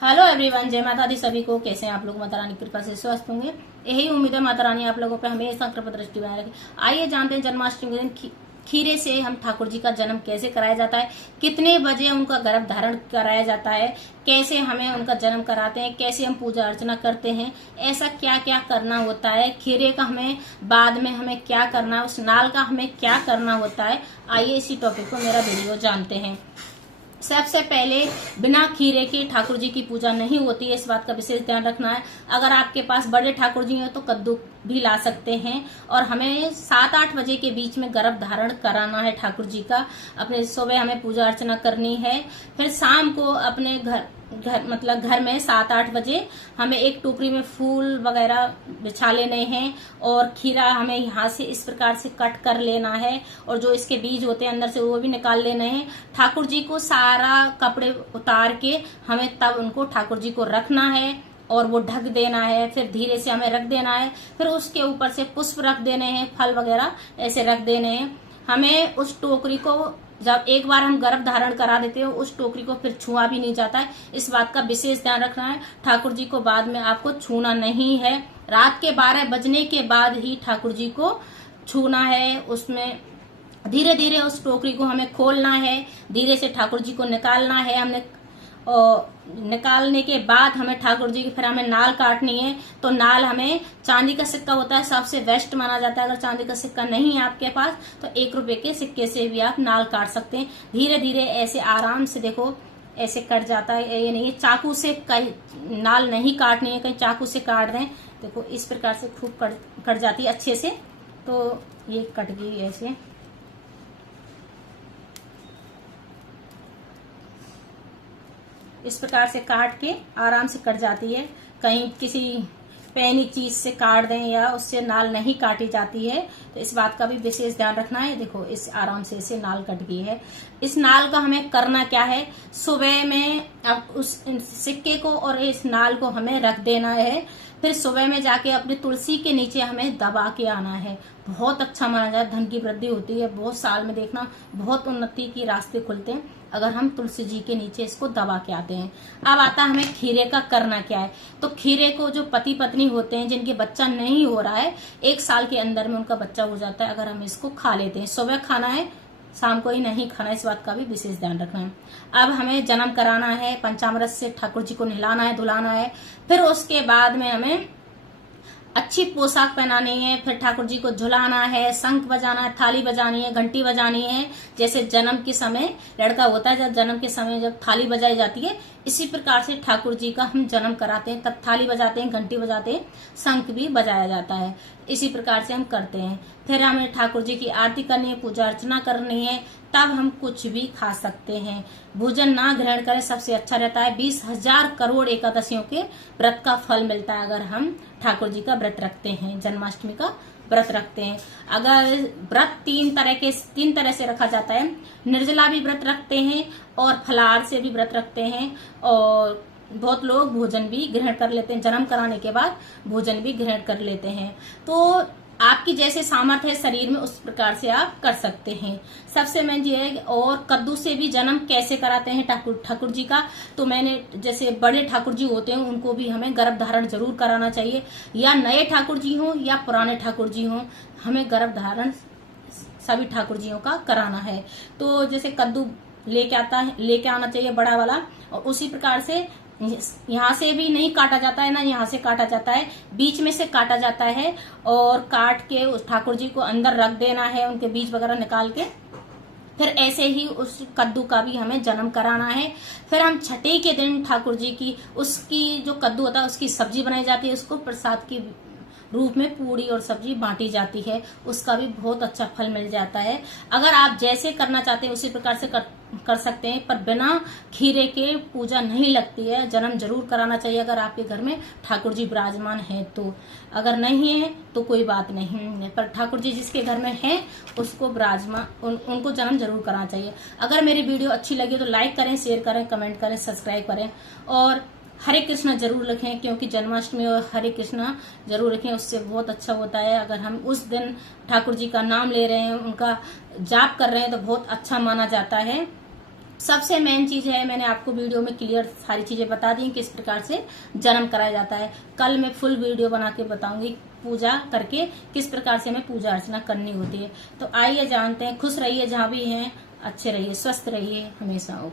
Hello everyone, जय माता दी सभी को। कैसे हैं आप लोग? माता रानी की कृपा से स्वस्थ होंगे, यही उम्मीद है। माता रानी आप लोगों पे हमेशा कृपा दृष्टि बनाए रखे। आइए जानते हैं जन्माष्टमी के दिन खीरे से हम ठाकुर जी का जन्म कैसे कराया जाता है, कितने बजे उनका गर्भ धारण कराया जाता है, कैसे हमें उनका जन्म कराते हैं, कैसे हम पूजा अर्चना करते हैं, ऐसा क्या क्या करना होता है, खीरे का हमें बाद में हमें क्या करना है, उस नाल का हमें क्या करना होता है। आइए इसी टॉपिक को मेरा वीडियो जानते हैं। सबसे पहले बिना खीरे के ठाकुर जी की पूजा नहीं होती है, इस बात का विशेष ध्यान रखना है। अगर आपके पास बड़े ठाकुर जी हैं तो कद्दू भी ला सकते हैं। और हमें 7-8 बजे के बीच में गर्भ धारण कराना है ठाकुर जी का। अपने सुबह हमें पूजा अर्चना करनी है, फिर शाम को अपने घर में 7-8 बजे हमें एक टोकरी में फूल वगैरह बिछा लेने हैं और खीरा हमें यहाँ से इस प्रकार से कट कर लेना है और जो इसके बीज होते हैं अंदर से वो भी निकाल लेने हैं। ठाकुर जी को सारा कपड़े उतार के हमें तब उनको ठाकुर जी को रखना है और वो ढक देना है। फिर धीरे से हमें रख देना है, फिर उसके ऊपर से पुष्प रख देने हैं, फल वगैरह ऐसे रख देने हैं। हमें उस टोकरी को जब एक बार हम गर्भ धारण करा देते हैं उस टोकरी को फिर छुआ भी नहीं जाता है, इस बात का विशेष ध्यान रखना है। ठाकुर जी को बाद में आपको छूना नहीं है। रात के 12 बजने के बाद ही ठाकुर जी को छूना है। उसमें धीरे धीरे उस टोकरी को हमें खोलना है, धीरे से ठाकुर जी को निकालना है। हमने और निकालने के बाद हमें ठाकुर जी की फिर हमें नाल काटनी है। तो नाल हमें चांदी का सिक्का होता है, सबसे बेस्ट माना जाता है। अगर चांदी का सिक्का नहीं है आपके पास तो 1 रुपए के सिक्के से भी आप नाल काट सकते हैं। धीरे धीरे ऐसे आराम से, देखो ऐसे कट जाता है। ये नहीं चाकू से कहीं नाल नहीं काटनी है, कहीं चाकू से काट दें, देखो इस प्रकार से खूब कट जाती है अच्छे से। तो ये कट गई ऐसे। इस प्रकार से काट के आराम से कट जाती है। कहीं किसी पैनी चीज से काट दें या उससे नाल नहीं काटी जाती है, तो इस बात का भी विशेष ध्यान रखना है। देखो इस आराम से इसे नाल कट गई है। इस नाल का हमें करना क्या है, सुबह में अब उस सिक्के को और इस नाल को हमें रख देना है। फिर सुबह में जाके अपनी तुलसी के नीचे हमें दबा के आना है। बहुत अच्छा माना जाए, धन की वृद्धि होती है। बहुत साल में देखना बहुत उन्नति के रास्ते खुलते हैं अगर हम तुलसी जी के नीचे इसको दबा के आते हैं। अब आता है हमें खीरे का करना क्या है। तो खीरे को जो पति पत्नी होते हैं जिनके बच्चा नहीं हो रहा है, 1 साल के अंदर में उनका बच्चा हो जाता है, अगर हम इसको खा लेते हैं। सुबह खाना है, शाम को ही नहीं खाना, इस बात का भी विशेष ध्यान रखना है। अब हमें जन्म कराना है, पंचामृत से ठाकुर जी को नहलाना है, धुलाना है। फिर उसके बाद में हमें अच्छी पोशाक पहनानी है, फिर ठाकुर जी को झुलाना है, शंख बजाना है, थाली बजानी है, घंटी बजानी है। जैसे जन्म के समय लड़का होता है, जब जन्म के समय जब थाली बजाई जाती है, इसी प्रकार से ठाकुर जी का हम जन्म कराते हैं। तब थाली बजाते हैं, घंटी बजाते हैं, शंख भी बजाया जाता है। इसी प्रकार से हम करते हैं। फिर हमें ठाकुर जी की आरती करनी है, पूजा अर्चना करनी है, तब हम कुछ भी खा सकते हैं। भोजन ना ग्रहण करें सबसे अच्छा रहता है। 20,000 करोड़ एकादशियों के व्रत का फल मिलता है अगर हम ठाकुर जी का व्रत रखते हैं, जन्माष्टमी का व्रत रखते हैं। अगर व्रत 3 तरह से रखा जाता है। निर्जला भी व्रत रखते हैं और फलाहार से भी व्रत रखते हैं, और बहुत लोग भोजन भी ग्रहण कर लेते हैं। जन्म कराने के बाद भोजन भी ग्रहण कर लेते हैं। तो आपकी जैसे सामर्थ्य है शरीर में उस प्रकार से आप कर सकते हैं। सबसे मेन ये है। और कद्दू से भी जन्म कैसे कराते हैं ठाकुर जी का, तो मैंने जैसे बड़े ठाकुर जी होते हैं उनको भी हमें गर्भ धारण जरूर कराना चाहिए। या नए ठाकुर जी हों या पुराने ठाकुर जी हों, हमें गर्भ धारण सभी ठाकुर जियों का कराना है। तो जैसे कद्दू लेके आना चाहिए बड़ा वाला, और उसी प्रकार से यहाँ से भी नहीं काटा जाता है ना यहाँ से काटा जाता है, बीच में से काटा जाता है। और काट के उस ठाकुर जी को अंदर रख देना है, उनके बीज वगैरह निकाल के। फिर ऐसे ही उस कद्दू का भी हमें जन्म कराना है। फिर हम छठे के दिन ठाकुर जी की उसकी जो कद्दू होता है उसकी सब्जी बनाई जाती है, उसको प्रसाद की रूप में पूरी और सब्जी बांटी जाती है, उसका भी बहुत अच्छा फल मिल जाता है। अगर आप जैसे करना चाहते हैं उसी प्रकार से कर सकते हैं, पर बिना खीरे के पूजा नहीं लगती है। जन्म जरूर कराना चाहिए अगर आपके घर में ठाकुर जी विराजमान है तो। अगर नहीं है तो कोई बात नहीं है, पर ठाकुर जी जिसके घर में है उसको विराजमान उनको जन्म जरूर कराना चाहिए। अगर मेरी वीडियो अच्छी लगी तो लाइक करें, शेयर करें, कमेंट करें, सब्सक्राइब करें और हरे कृष्णा जरूर लिखें, क्योंकि जन्माष्टमी और हरे कृष्णा जरूर लिखें, उससे बहुत अच्छा होता है। अगर हम उस दिन ठाकुर जी का नाम ले रहे हैं, उनका जाप कर रहे हैं तो बहुत अच्छा माना जाता है। सबसे मेन चीज है, मैंने आपको वीडियो में क्लियर सारी चीजें बता दी किस प्रकार से जन्म कराया जाता है। कल मैं फुल वीडियो बना के बताऊंगी पूजा करके किस प्रकार से हमें पूजा अर्चना करनी होती है। तो आइए जानते हैं। खुश रहिए, जहाँ भी हैं अच्छे रहिए, स्वस्थ रहिए हमेशा।